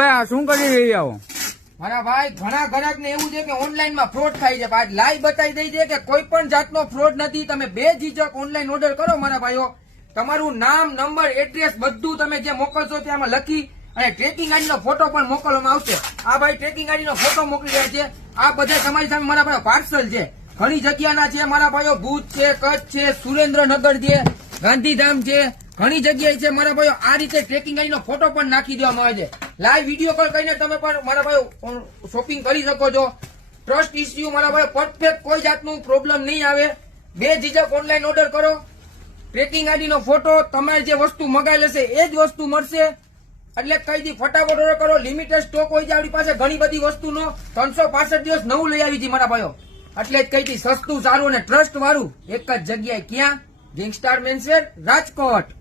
ભાઈ આ શું કરી રહ્યા હો? મારા ભાઈ ઘણા ગ્રાહક ને એવું છે કે ઓનલાઈન માં ફ્રોડ થાય છે. આજ લાઈવ બતાવી દઈ છે કે કોઈ પણ જાતનો ફ્રોડ નથી. તમે બેઝીઝક ઓનલાઈન ઓર્ડર કરો મારા ભાઈઓ. તમારું નામ, નંબર, એડ્રેસ બધું તમે જે મોકલશો ત્યાંમાં લખી અને ટ્રેકિંગ આઈડી નો ફોટો પણ મોકલવામાં આવશે. આ ભાઈ ટ્રેકિંગ આઈડી નો ફોટો મોકલી રહ્યા છે. આ બધા તમારી સામે મારા ભાઈઓ પાર્સલ છે. ઘણી જગ્યાના છે મારા ભાઈઓ. ભુજ છે, કચ્છ છે, સુરેન્દ્રનગર છે, ગાંધીધામ છે, ઘણી જગ્યાએ છે મારા ભાઈઓ. આ રીતે ટ્રેકિંગ આઈડી નો ફોટો પણ નાખી દેવામાં આવે છે. લાઈવ વિડીયો કોલ કરીને તમે પણ મારા ભાઈઓ શોપિંગ કરી શકો છો. ટ્રસ્ટ ઇસ્યુ મારા ભાઈઓ પરફેક્ટ, કોઈ જાતનું પ્રોબ્લેમ નહીં આવે. બેઝીઝક ઓનલાઈન ઓર્ડર કરો. ટ્રેકિંગ આઈડી નો ફોટો, તમારે જે વસ્તુ મંગાવેલ હશે એ જ વસ્તુ મળશે. એટલે કઈ દી ફટાફટ ઓર્ડર કરો. લિમિટેડ સ્ટોક હોય છે આપણી પાસે ઘણી બધી વસ્તુનો. 365 દિવસ નવું લઈ આવી છે મારા ભાઈઓ. એટલે જ કઈ દી સસ્તું, સારું અને ટ્રસ્ટ વાળું એક જ જગ્યાએ. ક્યાં? ગેંગસ્ટાર મેન્સવેર, રાજકોટ.